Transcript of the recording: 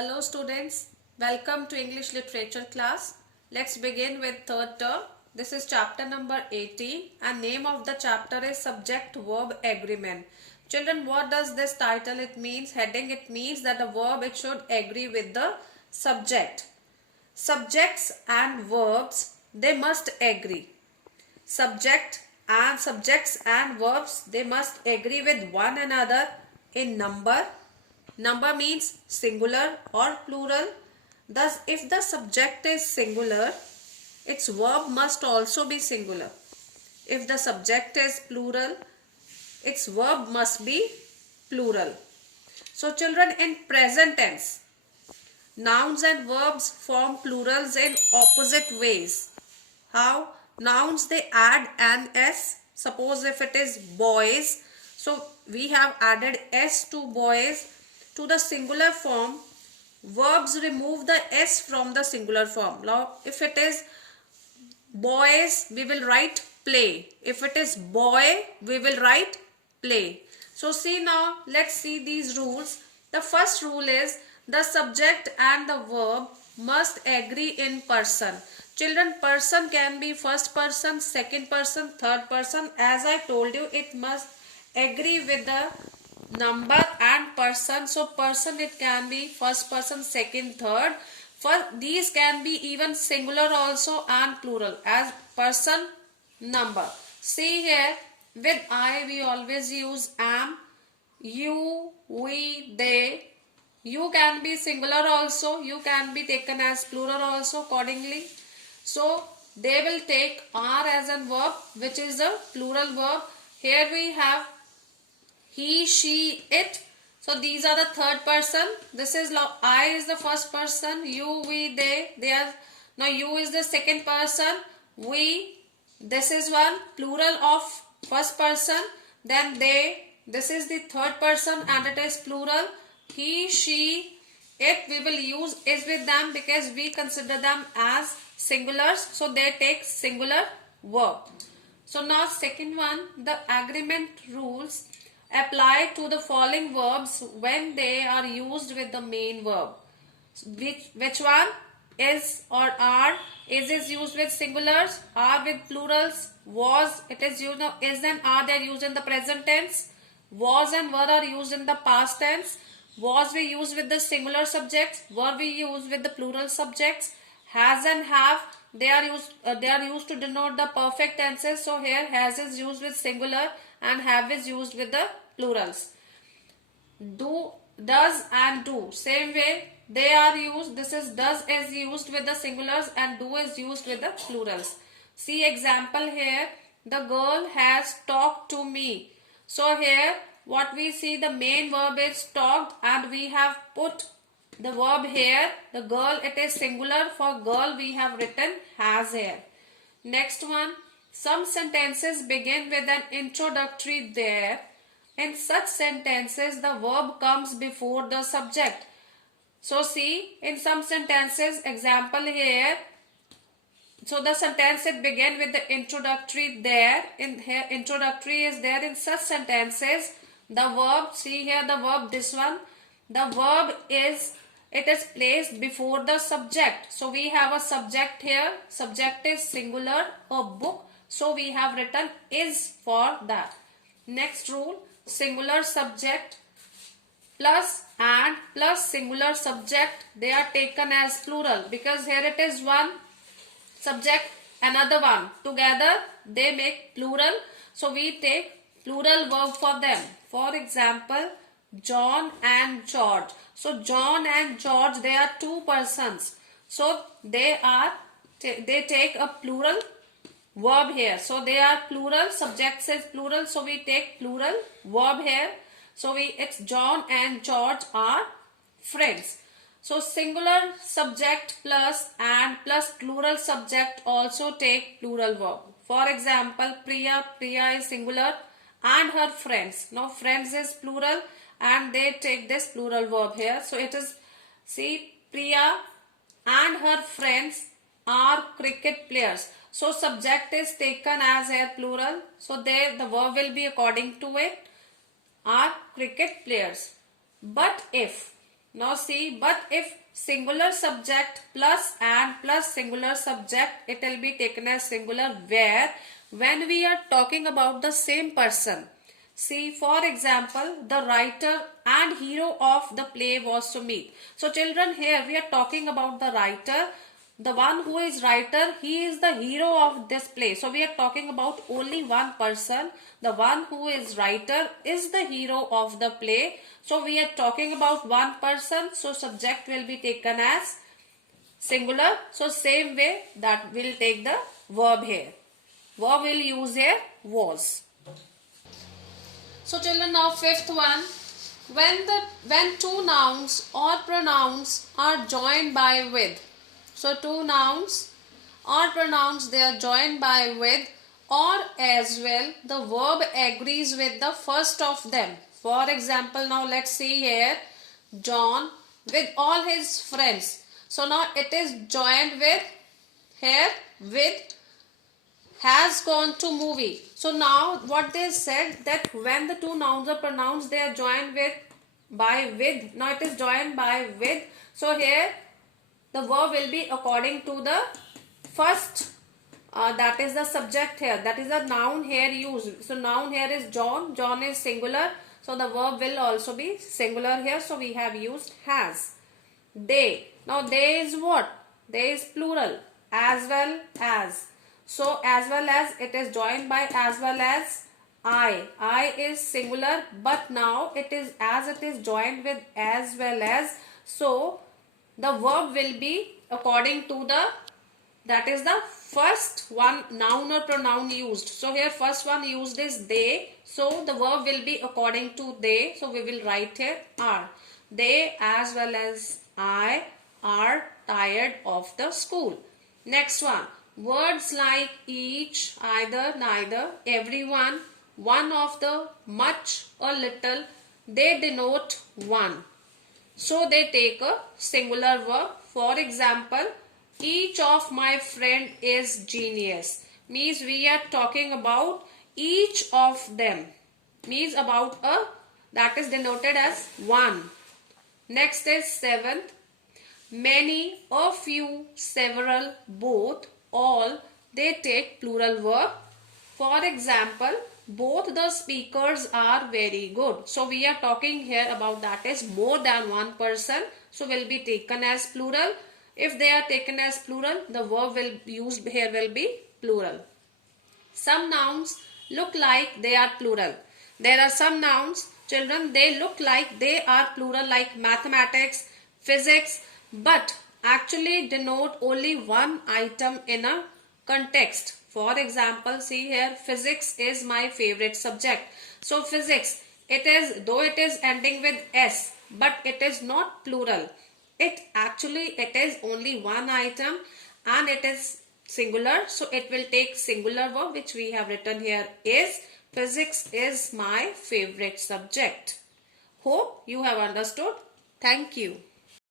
Hello students, welcome to English literature class. Let's begin with third term. This is chapter number 18 and name of the chapter is subject verb agreement. Children, what does this title it means? Heading it means that the verb it should agree with the subject. Subjects and verbs they must agree. Subjects and verbs they must agree with one another in number. Number means singular or plural. Thus, if the subject is singular, its verb must also be singular. If the subject is plural, its verb must be plural. So, children, in present tense, nouns and verbs form plurals in opposite ways. How? Nouns they add an S. Suppose if it is boys, so we have added S to boys. To the singular form, verbs remove the S from the singular form. Now, if it is boys, we will write play. If it is boy, we will write play. So, see now, let's see these rules. The first rule is the subject and the verb must agree in person. Children, person can be first person, second person, third person. As I told you, it must agree with the number and person. So person it can be first person, second, third. For these can be even singular also and plural as person, number. See here, with I we always use am, you, we, they. You can be singular also, you can be taken as plural also accordingly. So they will take are as a verb, which is a plural verb. Here we have he, she, it. So these are the third person. This is I is the first person. You, we, they are. Now you is the second person. We. This is one plural of first person. Then they. This is the third person and it is plural. He, she, it. We will use is with them because we consider them as singulars. So they take singular verb. So now second one, the agreement rules apply to the following verbs when they are used with the main verb. Which one? Is or are. Is used with singulars, are with plurals, was it is used now, is and are they are used in the present tense, was and were are used in the past tense, was we use with the singular subjects, were we use with the plural subjects, has and have they are used to denote the perfect tenses. So here has is used with singular and have is used with the plurals. Do, does and do same way they are used. This is does is used with the singulars and do is used with the plurals. See example here, the girl has talked to me. So here what we see, the main verb is talked and we have put the verb here. The girl it is singular, for girl we have written has here. Next one, some sentences begin with an introductory there. In such sentences, the verb comes before the subject. So see, in some sentences, example here. So the sentence it begin with the introductory there. In here, introductory is there. In such sentences, the verb, see here the verb, this one. The verb is, it is placed before the subject. So we have a subject here. Subject is singular, a book. So we have written is for that. Next rule, singular subject plus and plus singular subject, they are taken as plural because here it is one subject, another one. Together they make plural. So we take plural verb for them. For example, John and George. So John and George, they are two persons. So they take a plural verb here. So they are plural, subject says plural, so we take plural verb here. So it's John and George are friends. So singular subject plus and plus plural subject also take plural verb. For example, Priya is singular and her friends. Now friends is plural and they take this plural verb here. So it is, see, Priya and her friends are cricket players. So subject is taken as a plural. So there the verb will be according to it, are cricket players. But if Now see, but if singular subject plus and plus singular subject, it will be taken as singular where when we are talking about the same person. See, for example, the writer and hero of the play was to meet. So children, here we are talking about the writer. The one who is writer, he is the hero of this play. So we are talking about only one person. The one who is writer is the hero of the play. So we are talking about one person. So subject will be taken as singular. So same way that will take the verb here. Verb will use here was. So children, now fifth one. When two nouns or pronouns are joined by with. So two nouns or pronouns, they are joined by with or as well the verb agrees with the first of them. For example, now let's see here, John with all his friends. So now it is joined with here with has gone to movie. So now what they said that when the two nouns or pronouns, they are joined with by with. Now it is joined by with. So here the verb will be according to the first, that is the subject here. That is a noun here used. So noun here is John. John is singular. So the verb will also be singular here. So we have used has. They. Now they is what? They is plural. As well as. So as well as, it is joined by as well as I. I is singular, but now it is as it is joined with as well as. So the verb will be according to the, that is the first one noun or pronoun used. So here first one used is they. So the verb will be according to they. So we will write here are. They as well as I are tired of the school. Next one. Words like each, either, neither, everyone, one of the, much or little, they denote one. So they take a singular verb. For example, each of my friend is genius. Means we are talking about each of them. Means about a, that is denoted as one. Next is seventh. Many, a few, several, both, all, they take plural verb. For example, both the speakers are very good. So we are talking here about that is more than one person. So will be taken as plural. If they are taken as plural, the verb will used here will be plural. Some nouns look like they are plural. There are some nouns, children, they look like they are plural, like mathematics, physics, but actually denote only one item in a context. For example, see here, physics is my favorite subject. So physics, it is, though it is ending with S, but it is not plural. It is only one item and it is singular. So it will take singular verb, which we have written here is, physics is my favorite subject. Hope you have understood. Thank you.